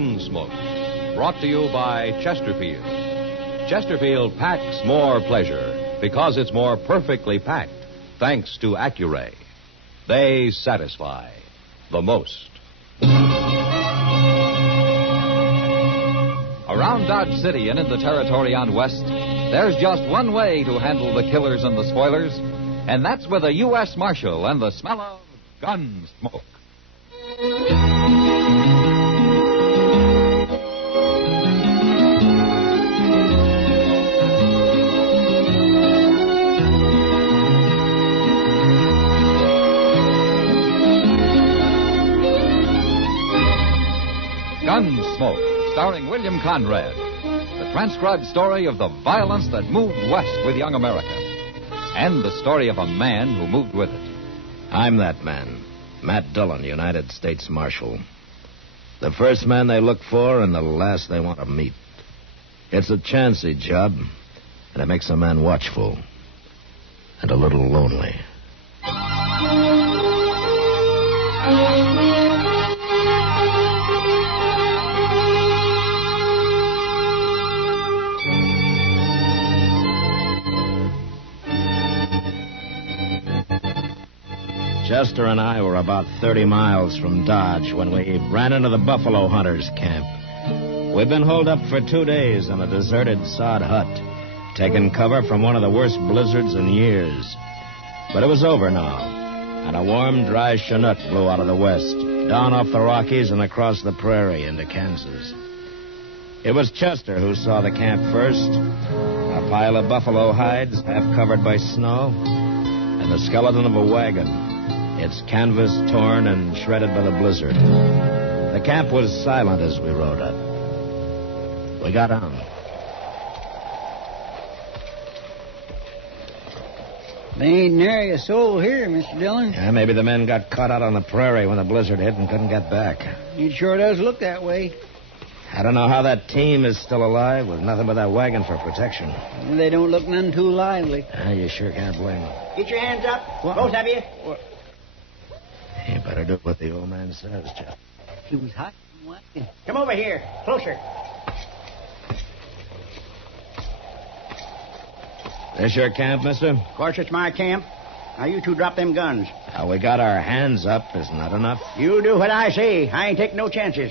Gunsmoke, brought to you by Chesterfield. Chesterfield packs more pleasure because it's more perfectly packed, thanks to Accuray. They satisfy the most. Around Dodge City and in the territory on West, there's just one way to handle the killers and the spoilers, and that's with a U.S. Marshal and the smell of Gunsmoke. Gunsmoke, starring William Conrad. The transcribed story of the violence that moved west with young America. And the story of a man who moved with it. I'm that man, Matt Dillon, United States Marshal. The first man they look for and the last they want to meet. It's a chancy job, and it makes a man watchful and a little lonely. Chester and I were about 30 miles from Dodge when we ran into the buffalo hunters' camp. We'd been holed up for 2 days in a deserted sod hut, taking cover from one of the worst blizzards in years. But it was over now, and a warm, dry chinook blew out of the west, down off the Rockies and across the prairie into Kansas. It was Chester who saw the camp first, a pile of buffalo hides half covered by snow, and the skeleton of a wagon, its canvas torn and shredded by the blizzard. The camp was silent as we rode up. We got on. There ain't nary a soul here, Mr. Dillon. Yeah, maybe the men got caught out on the prairie when the blizzard hit and couldn't get back. It sure does look that way. I don't know how that team is still alive with nothing but that wagon for protection. They don't look none too lively. You sure can't blame them. Get your hands up, both of you. You better do what the old man says, Jeff. He was hot. Come over here, closer. This your camp, mister? Of course, it's my camp. Now, you two drop them guns. We got our hands up. Isn't that enough? You do what I say. I ain't taking no chances.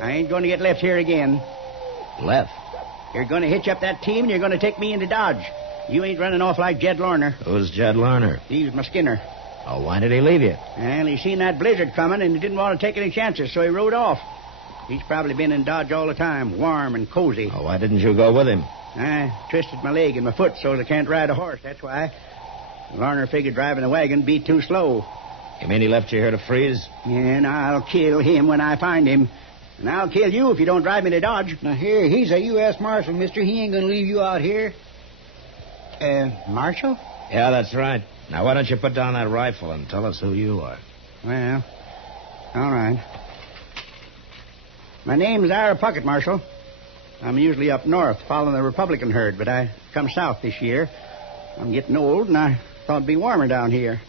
I ain't going to get left here again. Left? You're going to hitch up that team, and you're going to take me into Dodge. You ain't running off like Jed Lorner. Who's Jed Lorner? He's my skinner. Oh, why did he leave you? Well, he seen that blizzard coming, and he didn't want to take any chances, so he rode off. He's probably been in Dodge all the time, warm and cozy. Oh, why didn't you go with him? I twisted my leg and my foot so I can't ride a horse, that's why. Larner figured driving the wagon be too slow. You mean he left you here to freeze? Yeah, and I'll kill him when I find him. And I'll kill you if you don't drive me to Dodge. Now, here, he's a U.S. Marshal, mister. He ain't going to leave you out here. Marshal? Yeah, that's right. Now, why don't you put down that rifle and tell us who you are? Well, all right. My name's Pucket, Marshal. I'm usually up north following the Republican herd, but I come south this year. I'm getting old, and I thought it'd be warmer down here.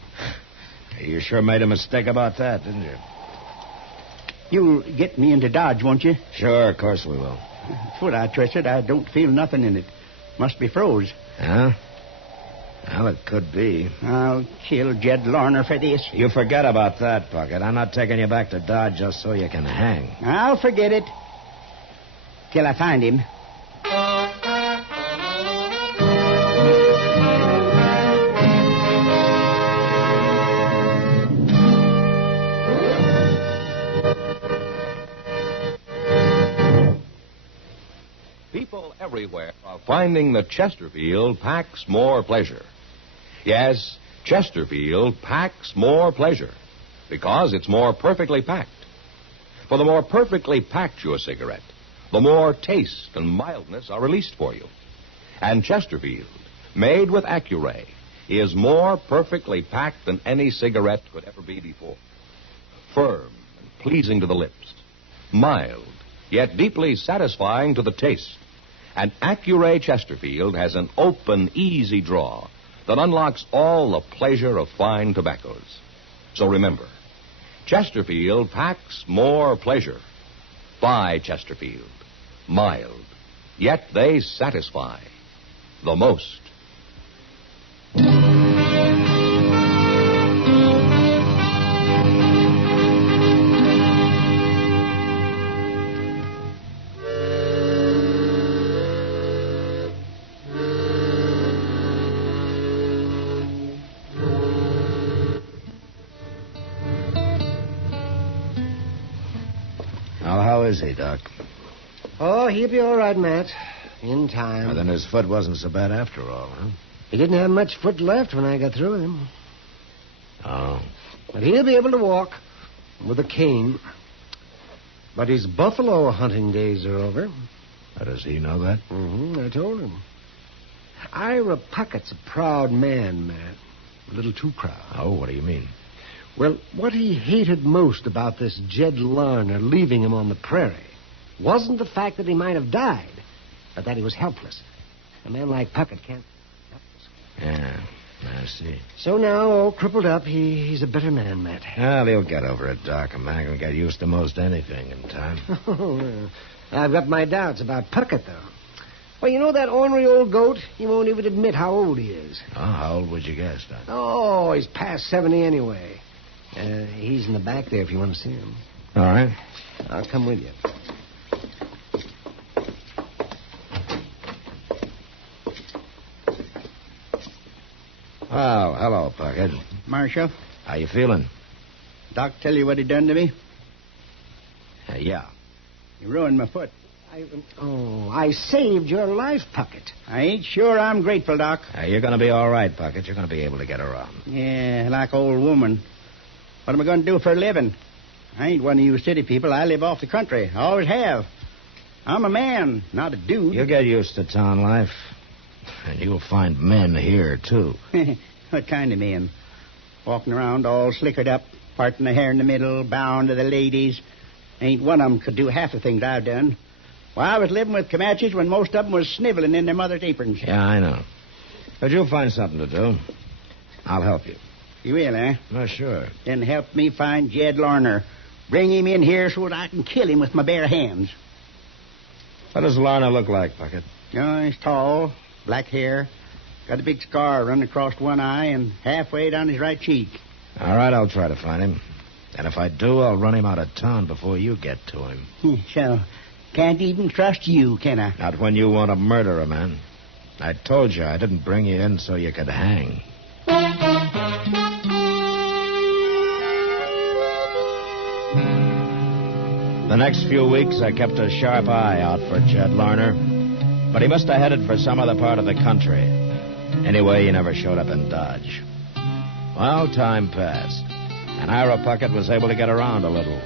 You sure made a mistake about that, didn't you? You'll get me into Dodge, won't you? Sure, of course we will. Foot I twisted. I don't feel nothing in it. Must be froze. Huh? Well, it could be. I'll kill Jed Lorner for this. You forget about that, Pucket. I'm not taking you back to Dodge just so you can hang. I'll forget it. Till I find him. People everywhere are finding that Chesterfield packs more pleasure. Yes, Chesterfield packs more pleasure because it's more perfectly packed. For the more perfectly packed your cigarette, the more taste and mildness are released for you. And Chesterfield, made with Accuray, is more perfectly packed than any cigarette could ever be before. Firm and pleasing to the lips, mild, yet deeply satisfying to the taste. And Accuray Chesterfield has an open, easy draw that unlocks all the pleasure of fine tobaccos. So remember, Chesterfield packs more pleasure by Chesterfield. Mild, yet they satisfy the most. Now, how is he, Doc? Oh, he'll be all right, Matt. In time. Well, then his foot wasn't so bad after all, huh? He didn't have much foot left when I got through with him. Oh. But he'll be able to walk with a cane. But his buffalo hunting days are over. How does he know that? I told him. Ira Pucket's a proud man, Matt. A little too proud. Oh, what do you mean? Well, what he hated most about this Jed Larner leaving him on the prairie wasn't the fact that he might have died, but that he was helpless. A man like Pucket can't be helpless. Yeah, I see. So now, all crippled up, he's a better man, Matt. Well, he'll get over it, Doc. A man can get used to most anything in time. I've got my doubts about Pucket, though. Well, you know that ornery old goat? He won't even admit how old he is. Oh, how old would you guess, Doc? Oh, he's past 70 anyway. He's in the back there if you want to see him. All right. I'll come with you. Oh, hello, Pucket. Marshal, How you feeling? Doc tell you what he done to me? Yeah. He ruined my foot. I saved your life, Pucket. I ain't sure I'm grateful, Doc. You're going to be all right, Pucket. You're going to be able to get around. Yeah, like old woman. What am I going to do for a living? I ain't one of you city people. I live off the country. I always have. I'm a man, not a dude. You'll get used to town life. And you'll find men here, too. What kind of men? Walking around all slickered up, parting the hair in the middle, bowing to the ladies. Ain't one of them could do half the things I've done. Well, I was living with Comanches when most of them was sniveling in their mother's aprons. Yeah, I know. But you'll find something to do. I'll help you. You will, eh? Oh, sure. Then help me find Jed Larner. Bring him in here so that I can kill him with my bare hands. What does Larner look like, Pucket? Oh, he's tall, black hair, got a big scar running across one eye and halfway down his right cheek. All right, I'll try to find him. And if I do, I'll run him out of town before you get to him. So, can't even trust you, can I? Not when you want to murder a man. I told you I didn't bring you in so you could hang. The next few weeks, I kept a sharp eye out for Jed Larner, but he must have headed for some other part of the country. Anyway, he never showed up in Dodge. Well, time passed, and Ira Pucket was able to get around a little.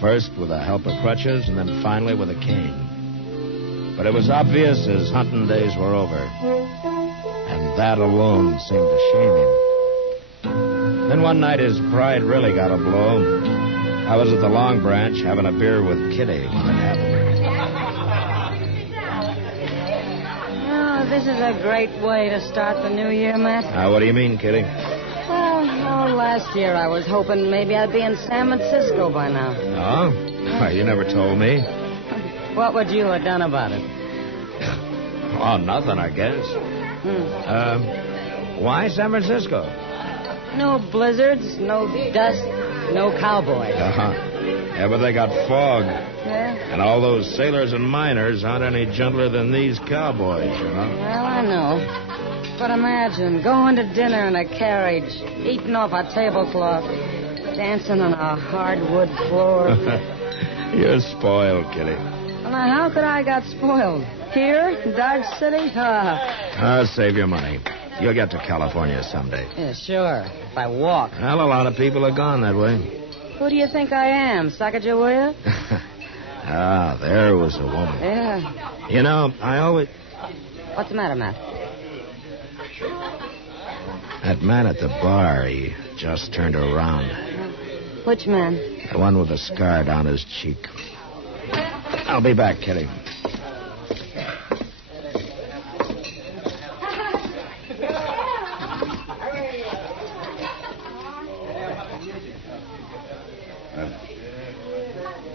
First with the help of crutches, and then finally with a cane. But it was obvious his hunting days were over, and that alone seemed to shame him. Then one night his pride really got a blow. I was at the Long Branch having a beer with Kitty when it happened. Oh, this is a great way to start the new year, Matt. What do you mean, Kitty? Well, last year I was hoping maybe I'd be in San Francisco by now. Oh? Well, you never told me. What would you have done about it? Oh, nothing, I guess. Why San Francisco? No blizzards, no dust, no cowboys. Yeah, but they got fog. Yeah? And all those sailors and miners aren't any gentler than these cowboys, you know. Well, I know. But imagine going to dinner in a carriage, eating off a tablecloth, dancing on a hardwood floor. You're spoiled, Kitty. Well, now, how could I got spoiled? Here, in Dodge City? Save your money. You'll get to California someday. Yeah, sure. If I walk. Well, a lot of people are gone that way. Who do you think I am, Sacagawea? There was a woman. Yeah. You know, I always... What's the matter, Matt? That man at the bar, he just turned around. Which man? The one with the scar down his cheek. I'll be back, Kitty.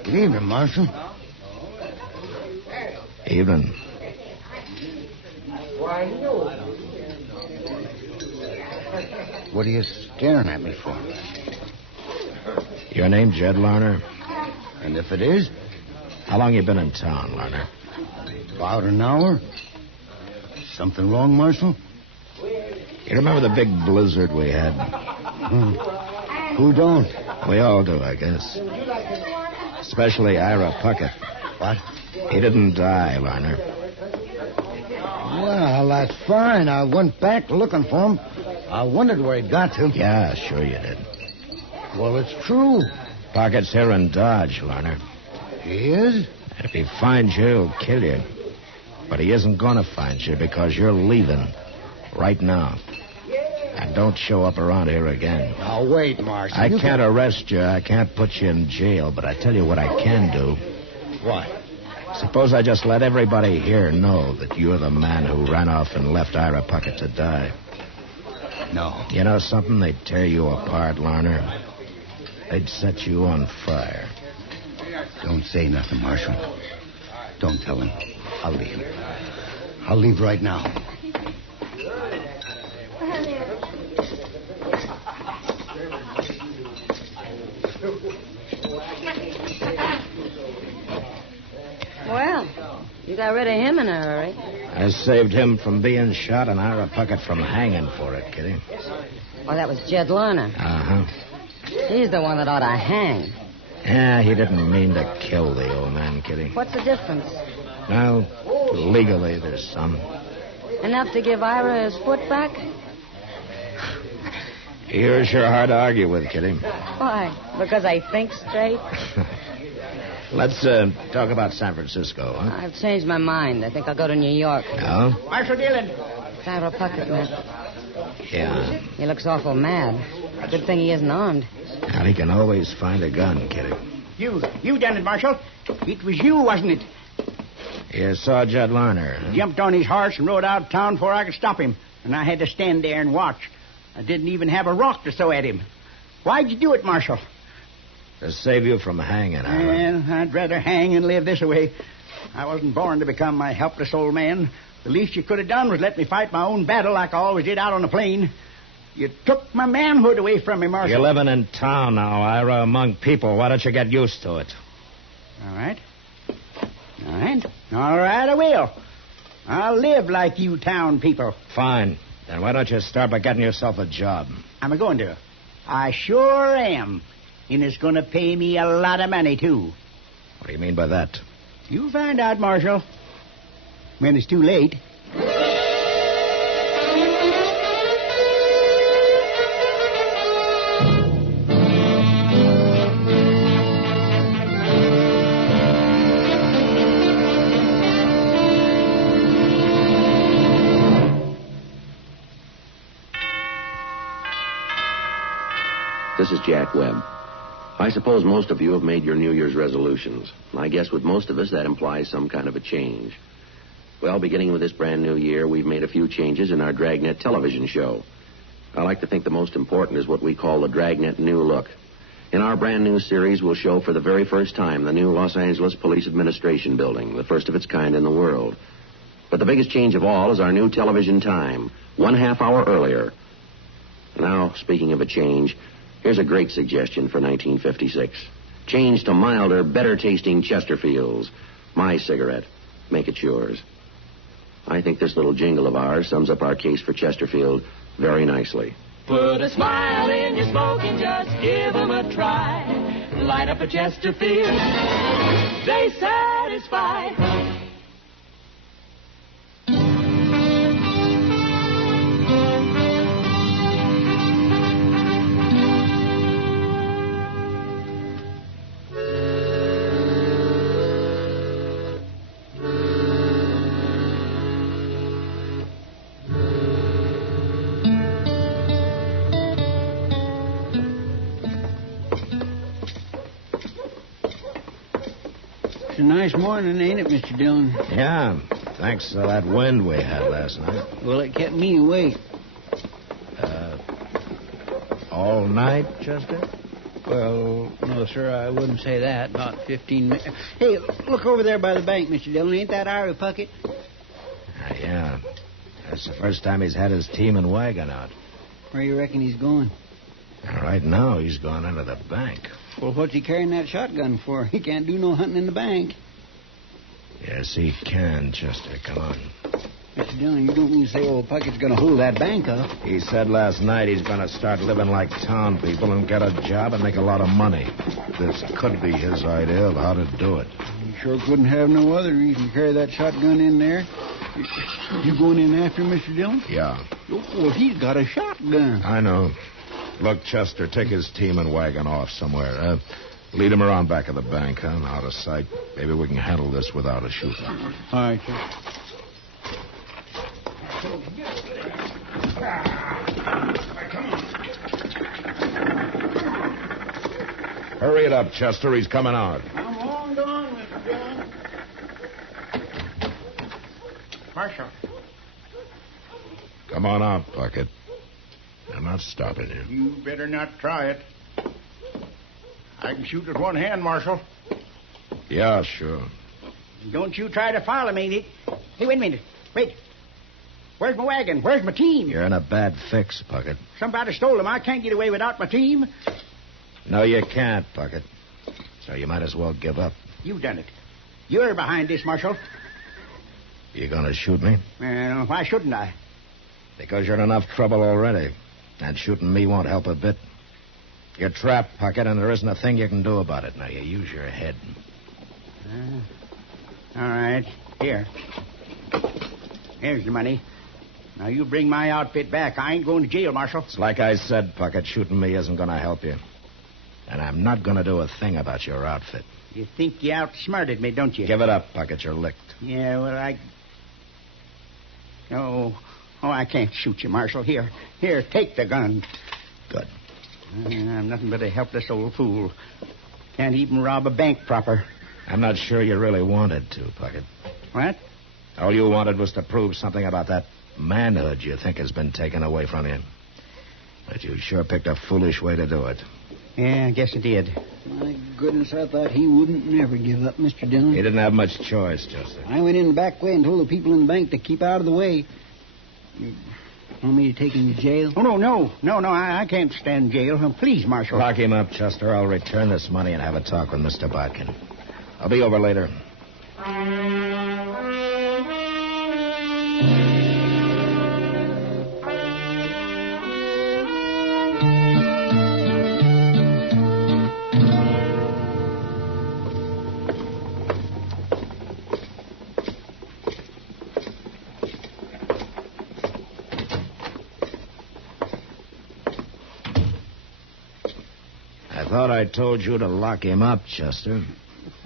Good evening, Marshal. Evening. What are you staring at me for? Your name, Jed Larner? And if it is? How long you been in town, Larner? About an hour. Something wrong, Marshal? You remember the big blizzard we had? Who don't? We all do, I guess. Especially Ira Pucket. What? He didn't die, Larner. Well, that's fine. I went back looking for him. I wondered where he'd got to. Yeah, sure you did. Well, it's true. Pucket's here in Dodge, Larner. He is? And if he finds you, he'll kill you. But he isn't going to find you because you're leaving right now. And don't show up around here again. Now, wait, Marshal. I can't arrest you. I can't put you in jail. But I tell you what I can do. What? Suppose I just let everybody here know that you're the man who ran off and left Ira Pucket to die. No. You know something? They'd tear you apart, Larner. They'd set you on fire. Don't say nothing, Marshal. Don't tell him. I'll leave. I'll leave right now. Well, you got rid of him in a hurry. I saved him from being shot and Ira Pucket from hanging for it, Kitty. Oh, that was Jed Larner. Uh-huh. He's the one that ought to hang. Yeah, he didn't mean to kill the old man, Kitty. What's the difference? Well, legally there's some. Enough to give Ira his foot back? You're sure hard to argue with, Kitty. Why? Because I think straight? Let's talk about San Francisco, huh? I've changed my mind. I think I'll go to New York. No? Marshal Dillon. It's Ira Pucket, man. Yeah. He looks awful mad. Good thing he isn't armed. Well, he can always find a gun, Kitty. You done it, Marshal. It was you, wasn't it? You saw Jed Larner, huh? Jumped on his horse and rode out of town before I could stop him. And I had to stand there and watch. I didn't even have a rock to throw at him. Why'd you do it, Marshal? To save you from hanging, Ira. Well, I'd rather hang and live this way. I wasn't born to become my helpless old man. The least you could have done was let me fight my own battle like I always did out on the plain. You took my manhood away from me, Marshal. You're living in town now, Ira, among people. Why don't you get used to it? All right. All right, I will. I'll live like you town people. Fine. Then why don't you start by getting yourself a job? I'm a-going to. I sure am. And it's going to pay me a lot of money, too. What do you mean by that? You'll find out, Marshal. When it's too late. This is Jack Webb. I suppose most of you have made your New Year's resolutions. I guess with most of us, that implies some kind of a change. Well, beginning with this brand new year, we've made a few changes in our Dragnet television show. I like to think the most important is what we call the Dragnet New Look. In our brand new series, we'll show for the very first time the new Los Angeles Police Administration building, the first of its kind in the world. But the biggest change of all is our new television time, 1/2 hour earlier. Now, speaking of a change, here's a great suggestion for 1956. Change to milder, better-tasting Chesterfields. My cigarette. Make it yours. I think this little jingle of ours sums up our case for Chesterfield very nicely. Put a smile in your smoke and just give them a try. Light up a Chesterfield. They satisfy. It's a nice morning, ain't it, Mr. Dillon? Yeah, thanks to that wind we had last night. Well, it kept me awake. All night, Chester? Well, no, sir, I wouldn't say that. About 15 minutes. Hey, look over there by the bank, Mr. Dillon. Ain't that our Pucket? Yeah. That's the first time he's had his team and wagon out. Where you reckon he's going? Right now, he's gone into the bank. Well, what's he carrying that shotgun for? He can't do no hunting in the bank. Yes, he can, Chester. Come on. Mr. Dillon, you don't mean to say old Pucket's going to hold that bank up? He said last night he's going to start living like town people and get a job and make a lot of money. This could be his idea of how to do it. You sure couldn't have no other reason to carry that shotgun in there. You going in after him, Mr. Dillon? Yeah. Well, he's got a shotgun. I know. Look, Chester, take his team and wagon off somewhere. Lead him around back of the bank, huh? Out of sight. Maybe we can handle this without a shooting. All right, sir. Hurry it up, Chester. He's coming out. I'm long gone, Mr. Dillon. Marshal. Come on out, Pucket. I'm not stopping you. You better not try it. I can shoot with one hand, Marshal. Yeah, sure. Don't you try to follow me. Hey, wait a minute. Wait. Where's my wagon? Where's my team? You're in a bad fix, Pucket. Somebody stole them. I can't get away without my team. No, you can't, Pucket. So you might as well give up. You've done it. You're behind this, Marshal. You gonna shoot me? Why shouldn't I? Because you're in enough trouble already. And shooting me won't help a bit. You're trapped, Pucket, and there isn't a thing you can do about it. Now, you use your head. All right. Here. Here's the money. Now, you bring my outfit back. I ain't going to jail, Marshal. It's like I said, Pucket, shooting me isn't going to help you. And I'm not going to do a thing about your outfit. You think you outsmarted me, don't you? Give it up, Pucket. You're licked. Yeah, well, Oh, I can't shoot you, Marshal. Here, take the gun. Good. I'm nothing but a helpless old fool. Can't even rob a bank proper. I'm not sure you really wanted to, Pucket. What? All you wanted was to prove something about that manhood you think has been taken away from you. But you sure picked a foolish way to do it. Yeah, I guess I did. My goodness, I thought he wouldn't never give up, Mr. Dillon. He didn't have much choice, Chester. I went in the back way and told the people in the bank to keep out of the way. You want me to take him to jail? Oh, no, I can't stand jail. Please, Marshal. Lock him up, Chester. I'll return this money and have a talk with Mr. Bodkin. I'll be over later. I thought I told you to lock him up, Chester.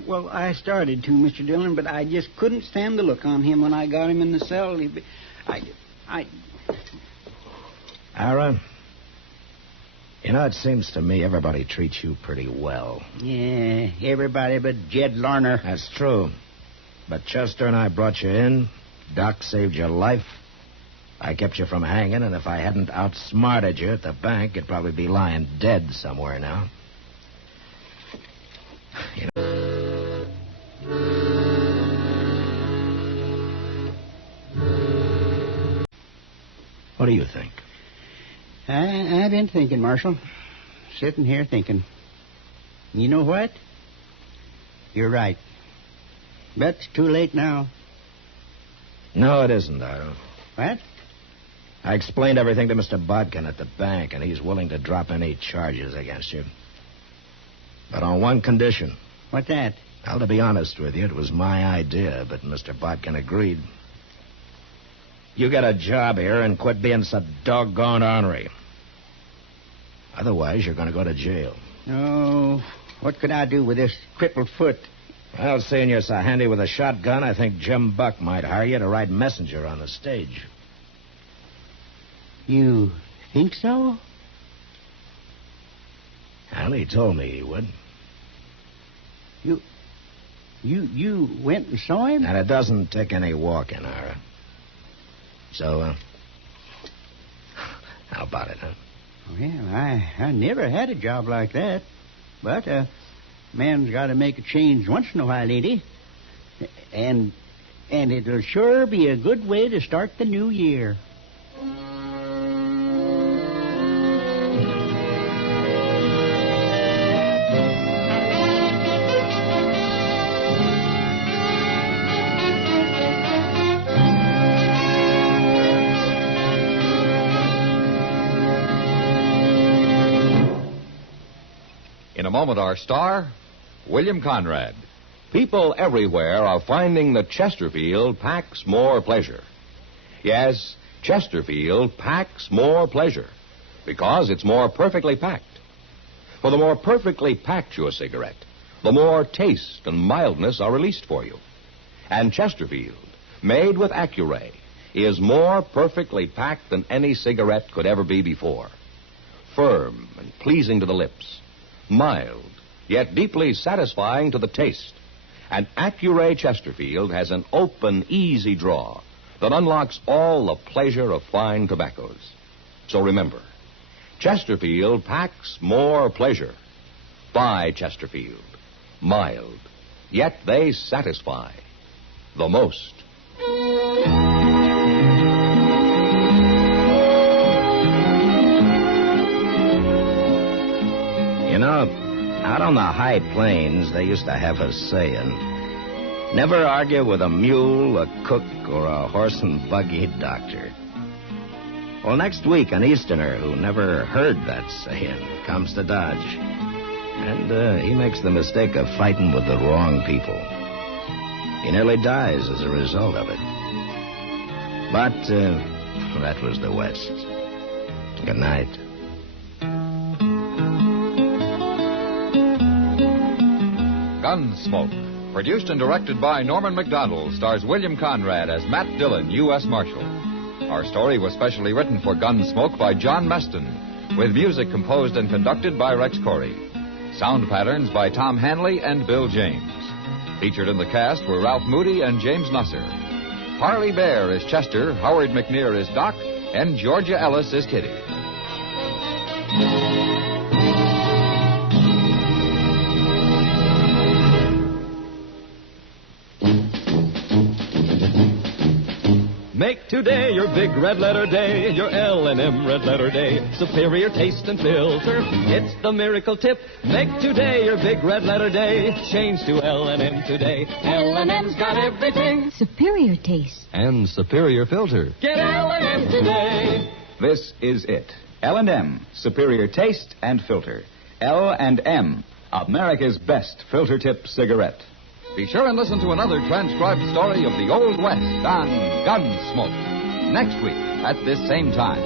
Well, I started to, Mr. Dillon, but I just couldn't stand the look on him when I got him in the cell. Ira, you know, it seems to me everybody treats you pretty well. Yeah, everybody but Jed Larner. That's true. But Chester and I brought you in. Doc saved your life. I kept you from hanging, and if I hadn't outsmarted you at the bank, you'd probably be lying dead somewhere now. You know. What do you think? I've been thinking, Marshal. Sitting here thinking. You know what? You're right. But it's too late now. No, it isn't, Ira. What? I explained everything to Mr. Bodkin at the bank, and he's willing to drop any charges against you. But on one condition. What's that? Well, to be honest with you, it was my idea, but Mr. Bodkin agreed. You get a job here and quit being so doggone ornery. Otherwise, you're going to go to jail. Oh, what could I do with this crippled foot? Well, seeing you're so handy with a shotgun, I think Jim Buck might hire you to ride messenger on the stage. You think so? Well, he told me he would. You went and saw him? And it doesn't take any walking, Ira. So, how about it, huh? Well, I never had a job like that. But man's got to make a change once in a while, lady. And it'll sure be a good way to start the new year. In a moment, our star, William Conrad. People everywhere are finding that Chesterfield packs more pleasure. Yes, Chesterfield packs more pleasure because it's more perfectly packed. For the more perfectly packed your cigarette, the more taste and mildness are released for you. And Chesterfield, made with Accuray, is more perfectly packed than any cigarette could ever be before. Firm and pleasing to the lips, mild, yet deeply satisfying to the taste. And Accuray Chesterfield has an open, easy draw that unlocks all the pleasure of fine tobaccos. So remember, Chesterfield packs more pleasure. Buy Chesterfield. Mild, yet they satisfy the most. You know, out on the high plains, they used to have a saying, never argue with a mule, a cook, or a horse and buggy doctor. Well, next week, an Easterner who never heard that saying comes to Dodge. And he makes the mistake of fighting with the wrong people. He nearly dies as a result of it. But that was the West. Good night. Gunsmoke, produced and directed by Norman MacDonnell, stars William Conrad as Matt Dillon, U.S. Marshal. Our story was specially written for Gunsmoke by John Meston, with music composed and conducted by Rex Corey. Sound patterns by Tom Hanley and Bill James. Featured in the cast were Ralph Moody and James Nusser. Parley Baer is Chester, Howard McNear is Doc, and Georgia Ellis is Kitty. Make today your big red letter day, your L&M red letter day. Superior taste and filter, it's the miracle tip. Make today your big red letter day. Change to L&M today. L&M's got everything. Superior taste. And superior filter. Get L&M today. This is it. L&M, superior taste and filter. L&M, America's best filter tip cigarette. Be sure and listen to another transcribed story of the Old West on Gunsmoke next week at this same time.